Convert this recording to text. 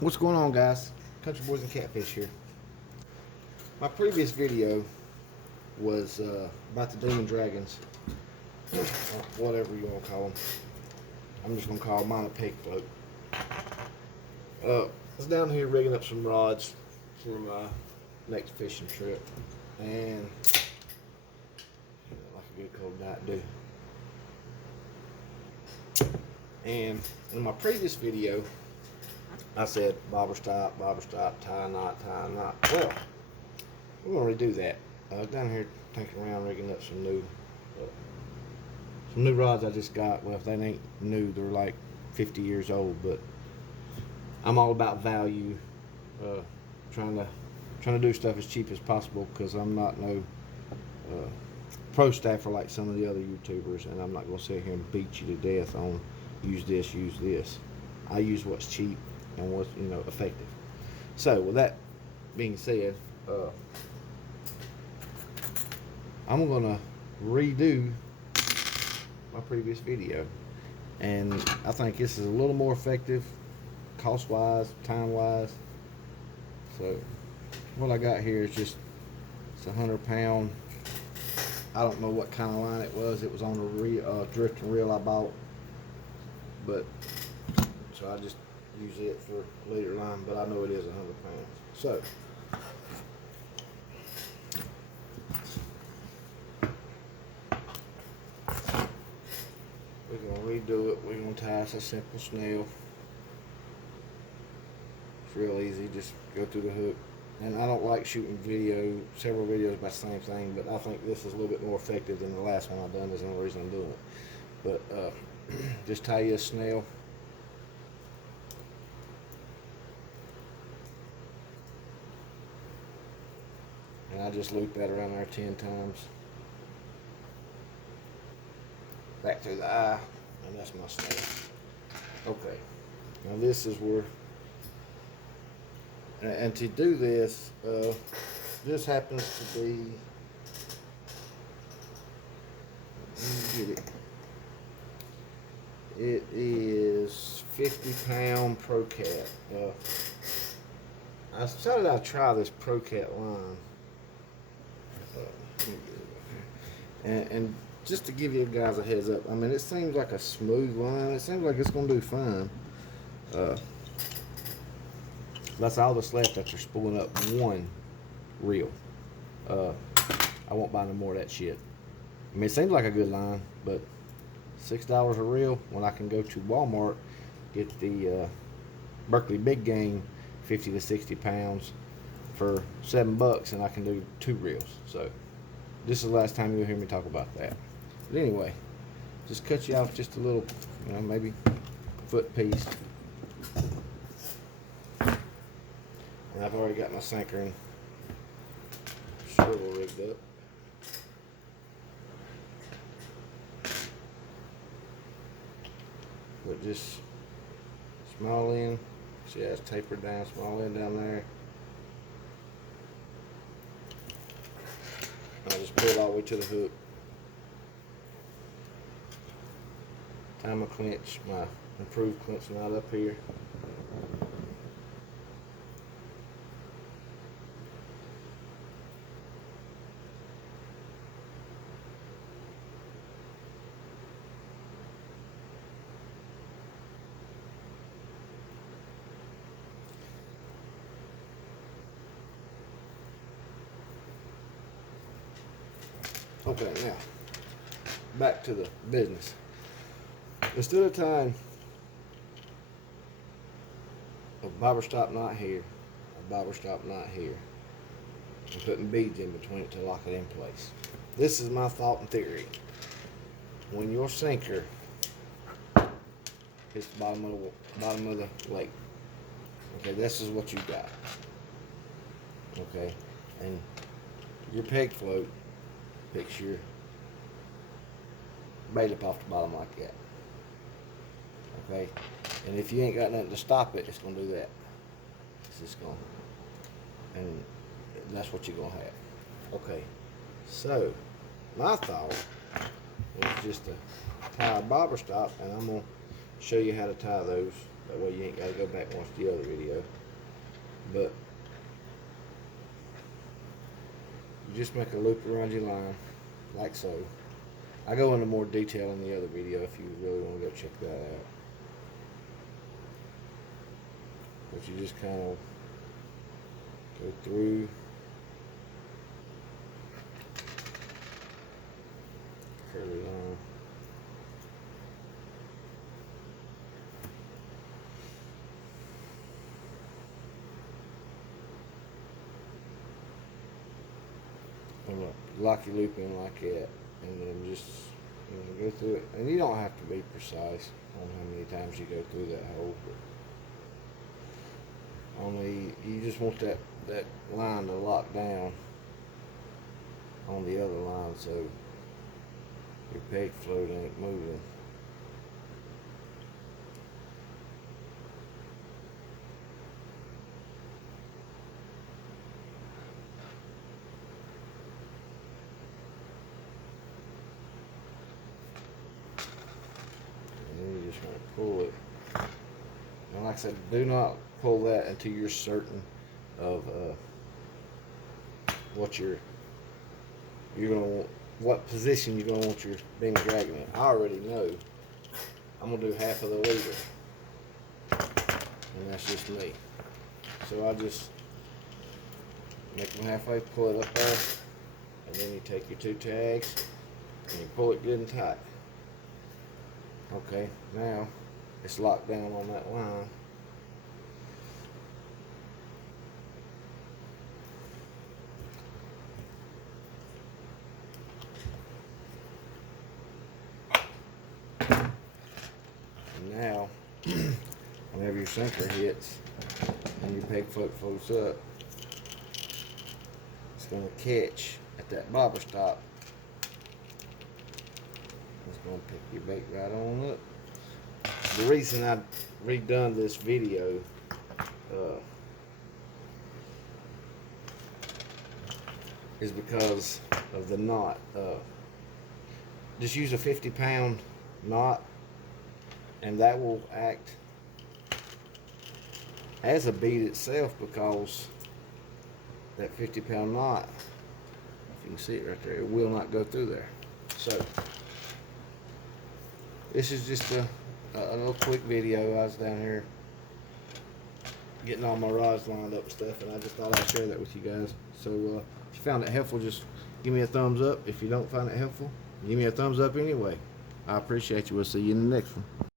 What's going on, guys? Country Boys and Catfish here. My previous video was about the Demon Dragons, or whatever you want to call them. I'm just going to call mine a peg float. I was down here rigging up some rods for my next fishing trip, and like a good cold night do. And in my previous video, I said bobber stop, tie a knot, tie a knot. Well, we're gonna redo that. I was down here tinking around rigging up some new rods I just got. Well, if they ain't new, they're like 50 years old. But I'm all about value, uh, trying to do stuff as cheap as possible because I'm not no pro staffer like some of the other YouTubers, and I'm not gonna sit here and beat you to death on use this, use this. I use what's cheap and what's effective. So with that being said, I'm gonna redo my previous video, and I think this is a little more effective, cost wise, time wise. So what I got here is just it's 100-pound. I don't know what kind of line it was. It was on a drifting reel I bought, but so I just use it for leader line. But I know it is 100 pounds. So we're gonna redo it. We're gonna tie us a simple snail. It's real easy. Just go through the hook. And I don't like shooting several videos about the same thing, but I think this is a little bit more effective than the last one I've done. Is the only reason I'm doing it. But just tie you a snail. And I just loop that around there 10 times. Back through the eye, and that's my snail. Okay, now this is where, and to do this, this happens to be, let me get it. It is 50-pound Pro Cat. I decided I'd try this Pro Cat line. And just to give you guys a heads up, I mean, it seems like a smooth line. It seems like it's going to do fine. That's all that's left after spooling up one reel. I won't buy no more of that shit. I mean, it seems like a good line, but $6 a reel when I can go to Walmart, get the Berkley Big Game 50 to 60 pounds for $7, and I can do 2 reels. So this is the last time you'll hear me talk about that. But anyway, just cut you off just a little, maybe foot piece. And I've already got my sinker and swivel rigged up. But just small end, see how it's tapered down, small end down there. I'll just pull it all the way to the hook. Tie my clinch, my improved clinch knot up here. Okay, now back to the business. Instead of tying a bobber stop knot here, a bobber stop knot here, and putting beads in between it to lock it in place. This is my thought and theory. When your sinker hits the bottom of the lake, okay, this is what you got. Okay, and your peg float picks your bait up off the bottom like that. Okay, and if you ain't got nothing to stop it, it's gonna do that. It's just gonna, and that's what you're gonna have. Okay, so my thought is just to tie a bobber stop, and I'm gonna show you how to tie those That way you ain't gotta go back and watch the other video. But you just make a loop around your line, like so. I go into more detail in the other video if you really want to go check that out. But you just kind of go through, curve it on. And lock your loop in like that, and then just go through it. And you don't have to be precise on how many times you go through that hole, but only you just want that line to lock down on the other line so your peg float ain't moving. You just want to pull it, and like I said, do not pull that until you're certain of what you're gonna want, what position you're gonna want your beam dragging in. I already know I'm gonna do half of the lever, and that's just me. So I just make them halfway, pull it up there, and then you take your two tags and you pull it good and tight. Okay, now it's locked down on that line. And now, whenever your sinker hits and your peg float floats up, it's going to catch at that bobber stop. It's going to pick your bait right on up. The reason I redone this video is because of the knot. Just use a 50-pound knot, and that will act as a bead itself, because that 50-pound knot, if you can see it right there, it will not go through there. So this is just a little quick video. I was down here getting all my rods lined up and stuff, and I just thought I'd share that with you guys. So if you found it helpful, just give me a thumbs up. If you don't find it helpful, give me a thumbs up anyway. I appreciate you. We'll see you in the next one.